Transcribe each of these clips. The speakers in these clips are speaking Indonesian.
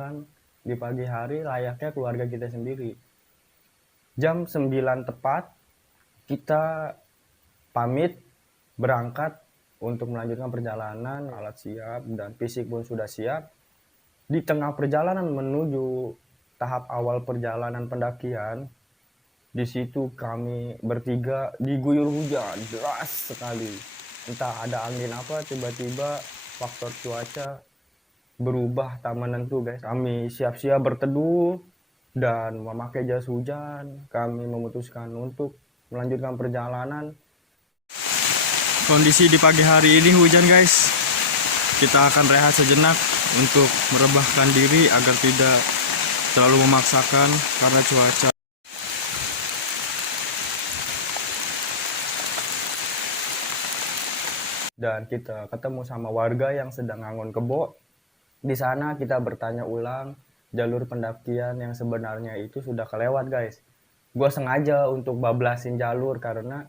makan di pagi hari layaknya keluarga kita sendiri. Jam 9 tepat kita pamit berangkat untuk melanjutkan perjalanan, alat siap dan fisik pun sudah siap. Di tengah perjalanan menuju tahap awal perjalanan pendakian, di situ kami bertiga diguyur hujan deras sekali. Entah ada angin apa, tiba-tiba faktor cuaca berubah tak menentu guys. Kami siap-siap berteduh dan memakai jas hujan. Kami memutuskan untuk melanjutkan perjalanan. Kondisi di pagi hari ini hujan guys. Kita akan rehat sejenak untuk merebahkan diri agar tidak terlalu memaksakan karena cuaca. Dan kita ketemu sama warga yang sedang ngangon kebo. Di sana kita bertanya ulang jalur pendakian yang sebenarnya itu sudah kelewat guys. Gue sengaja untuk bablasin jalur karena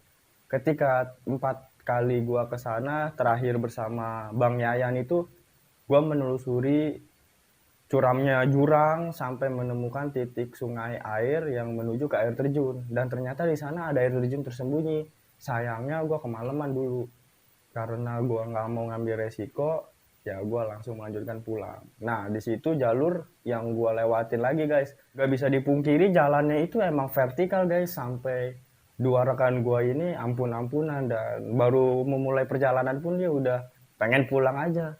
ketika 4 kali gue ke sana terakhir bersama Bang Yayan itu gue menelusuri curamnya jurang sampai menemukan titik sungai air yang menuju ke air terjun, dan ternyata di sana ada air terjun tersembunyi. Sayangnya gue kemalaman dulu. Karena gue nggak mau ngambil resiko, ya gue langsung melanjutkan pulang. Nah, di situ jalur yang gue lewatin lagi guys. Gak bisa dipungkiri jalannya itu emang vertikal guys. Sampai dua rekan gue ini ampun-ampunan, dan baru memulai perjalanan pun dia udah pengen pulang aja.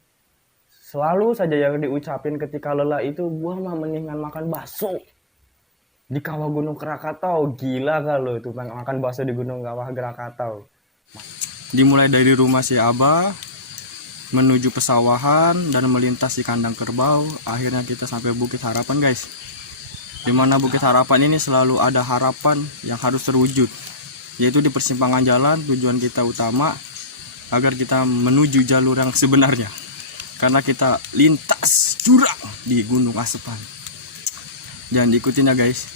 Selalu saja yang diucapin ketika lelah itu, gue mah mendingan makan bakso di kawah Gunung Krakatau. Gila kalau itu makan bakso di Gunung Kawah Krakatau. Dimulai dari rumah si Abah menuju pesawahan dan melintasi kandang kerbau, akhirnya kita sampai Bukit Harapan guys. Dimana Bukit Harapan ini selalu ada harapan yang harus terwujud, yaitu di persimpangan jalan tujuan kita utama agar kita menuju jalur yang sebenarnya, karena kita lintas jurang di Gunung Asepan. Jangan diikutin ya guys.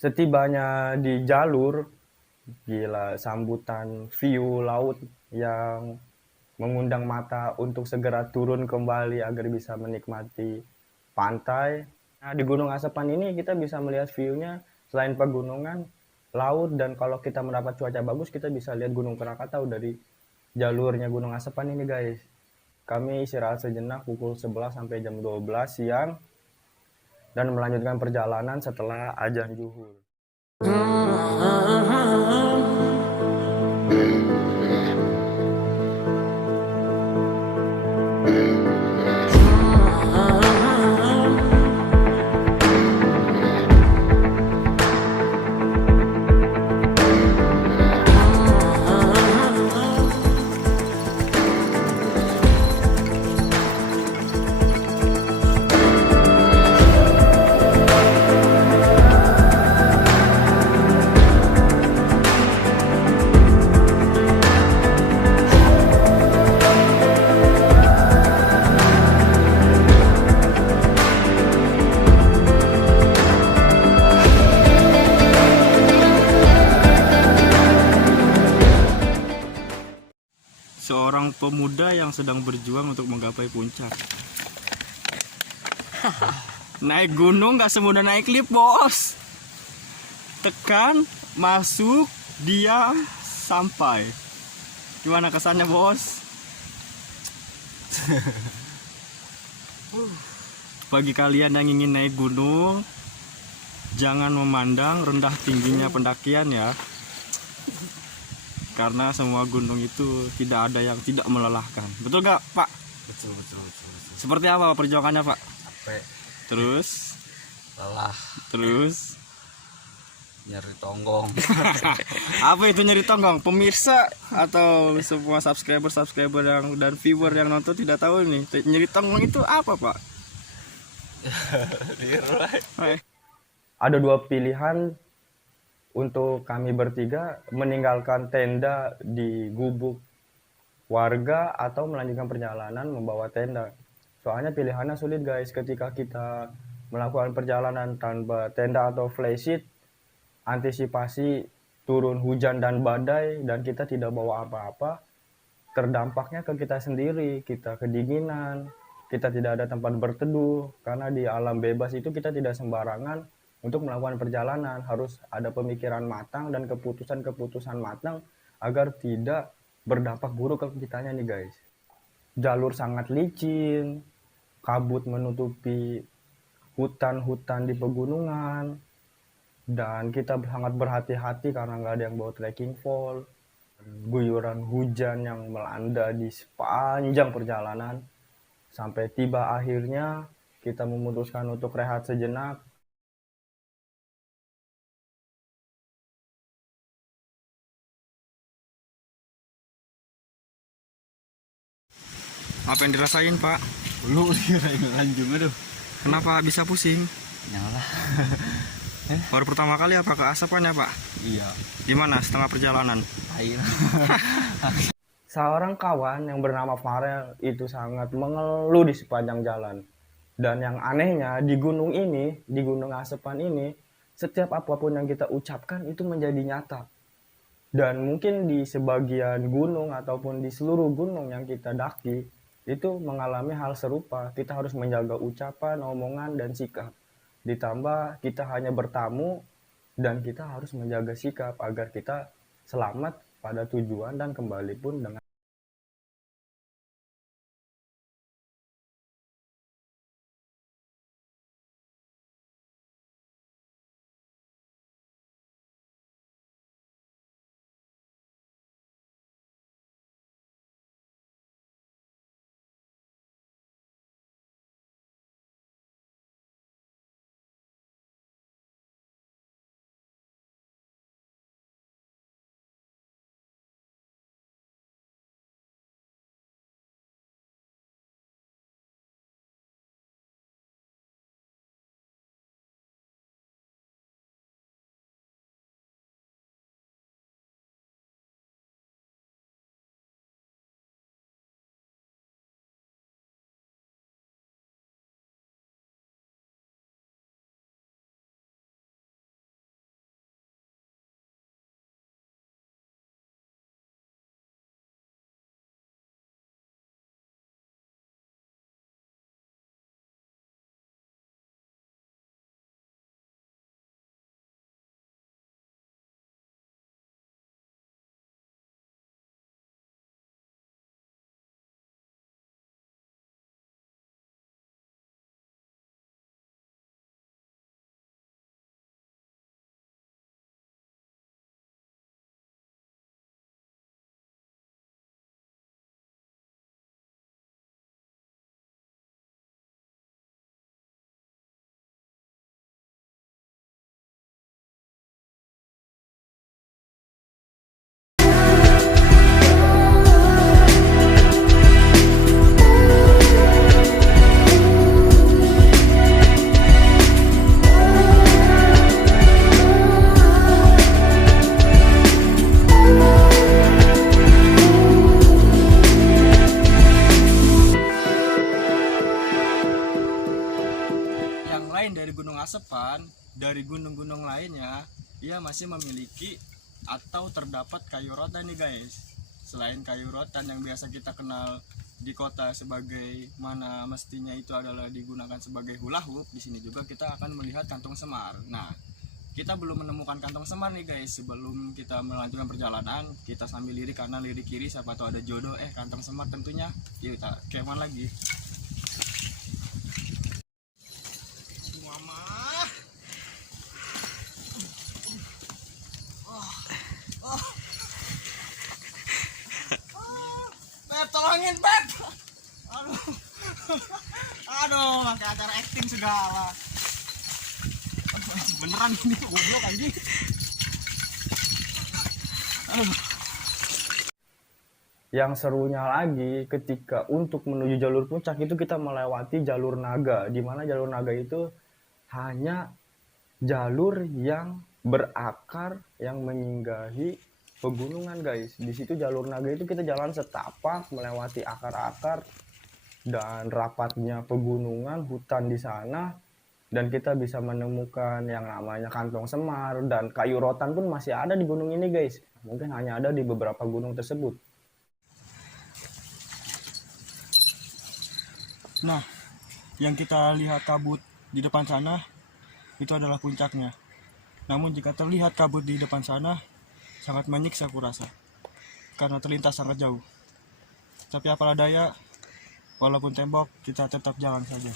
Setibanya di jalur, gila sambutan view laut yang mengundang mata untuk segera turun kembali agar bisa menikmati pantai. Nah, di Gunung Asepan ini kita bisa melihat view-nya selain pegunungan, laut, dan kalau kita mendapat cuaca bagus kita bisa lihat Gunung Krakatau dari jalurnya Gunung Asepan ini guys. Kami istirahat sejenak pukul 11 sampai jam 12 siang dan melanjutkan perjalanan setelah azan zuhur. Seorang pemuda yang sedang berjuang untuk menggapai puncak. Naik gunung gak semudah naik lift bos. Tekan, masuk, diam, sampai. Gimana kesannya bos? Bagi kalian yang ingin naik gunung, jangan memandang rendah tingginya pendakian ya. Karena semua gunung itu tidak ada yang tidak melelahkan. Betul gak Pak? Betul. Seperti apa perjuangannya Pak? Capek, Terus? lelah, Terus? nyeri tonggong. Apa itu nyeri tonggong? Pemirsa atau semua subscriber yang dan viewer yang nonton tidak tahu nih. Nyeri tonggong itu apa Pak? Ada dua pilihan untuk kami bertiga, meninggalkan tenda di gubuk warga atau melanjutkan perjalanan membawa tenda. Soalnya pilihannya sulit guys, ketika kita melakukan perjalanan tanpa tenda atau flysheet, antisipasi turun hujan dan badai dan kita tidak bawa apa-apa, terdampaknya ke kita sendiri, kita kedinginan, kita tidak ada tempat berteduh, karena di alam bebas itu kita tidak sembarangan untuk melakukan perjalanan, harus ada pemikiran matang dan keputusan-keputusan matang agar tidak berdampak buruk ke kitanya nih guys. Jalur sangat licin, kabut menutupi hutan-hutan di pegunungan, dan kita sangat berhati-hati karena nggak ada yang bawa trekking pole. Guyuran hujan yang melanda di sepanjang perjalanan, sampai tiba akhirnya kita memutuskan untuk rehat sejenak. Apa yang dirasain Pak? Lu kirain lanjung aduh. Kenapa bisa pusing? Nyala. Baru pertama kali apa keasapan ya Pak? Iya. Gimana setengah perjalanan? Air. Seorang kawan yang bernama Farel itu sangat mengeluh di sepanjang jalan. Dan yang anehnya di gunung ini, di Gunung Asepan ini, setiap apapun yang kita ucapkan itu menjadi nyata. Dan mungkin di sebagian gunung ataupun di seluruh gunung yang kita daki, itu mengalami hal serupa. Kita harus menjaga ucapan, omongan, dan sikap. Ditambah kita hanya bertamu dan kita harus menjaga sikap agar kita selamat pada tujuan dan kembali pun dengan Yang lain dari Gunung Asepan, dari gunung-gunung lainnya, ia masih memiliki atau terdapat kayu rotan nih guys. Selain kayu rotan yang biasa kita kenal di kota sebagai mana mestinya itu adalah digunakan sebagai hula hoop, di sini juga kita akan melihat kantong semar. Nah, kita belum menemukan kantong semar nih guys. Sebelum kita melanjutkan perjalanan, kita sambil lirik kanan lirik kiri, siapa tahu ada jodoh. Kantong semar tentunya kita keman lagi. Mama. Beb, tolongin Beb. Aduh. Aduh, pakai acara acting segala. Beneran ini goblok anjing. Aduh. yang serunya lagi ketika untuk menuju jalur puncak itu kita melewati jalur naga, di mana jalur naga itu hanya jalur yang berakar yang menyinggahi pegunungan guys. Di situ jalur naga itu kita jalan setapak melewati akar-akar dan rapatnya pegunungan, hutan di sana, dan kita bisa menemukan yang namanya kantong semar, dan kayu rotan pun masih ada di gunung ini guys. Mungkin hanya ada di beberapa gunung tersebut. Nah, yang kita lihat kabut di depan sana itu adalah puncaknya. Namun jika terlihat kabut di depan sana sangat menyiksa kurasa karena terlintas sangat jauh. Tapi apalah daya, walaupun tembok kita tetap jalan saja.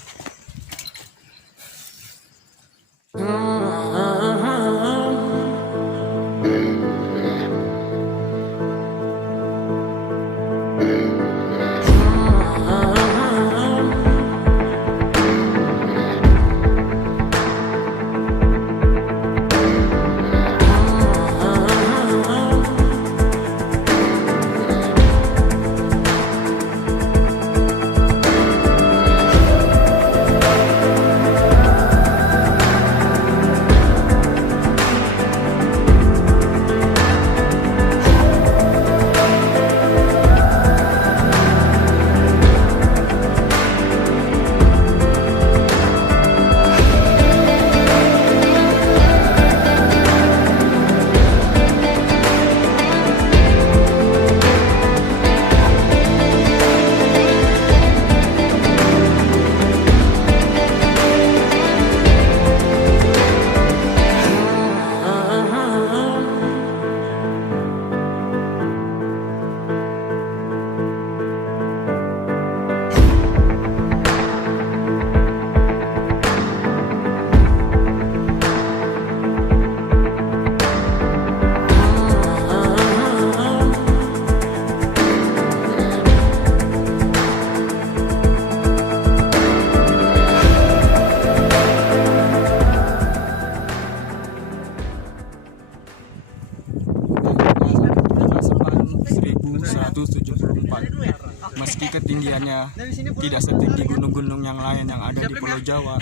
Meski ketinggiannya tidak setinggi gunung-gunung yang lain yang ada di Pulau Jawa,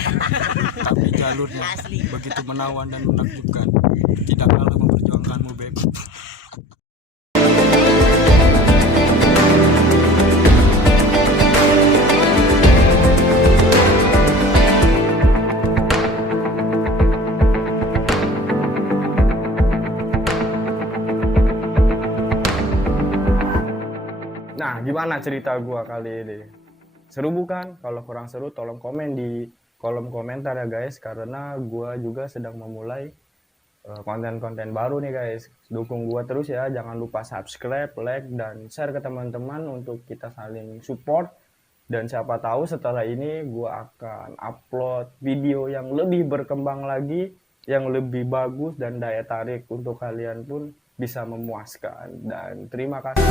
tapi jalurnya begitu menawan dan menakjubkan. Tidak kalah memperjuangkanmu, Beb. Nah, gimana cerita gua kali ini? Seru bukan? Kalau kurang seru tolong komen di kolom komentar ya guys, karena gua juga sedang memulai konten-konten baru nih guys. Dukung gua terus ya, jangan lupa subscribe, like, dan share ke teman-teman untuk kita saling support. Dan siapa tahu setelah ini gua akan upload video yang lebih berkembang lagi, yang lebih bagus dan daya tarik untuk kalian pun bisa memuaskan. Dan terima kasih.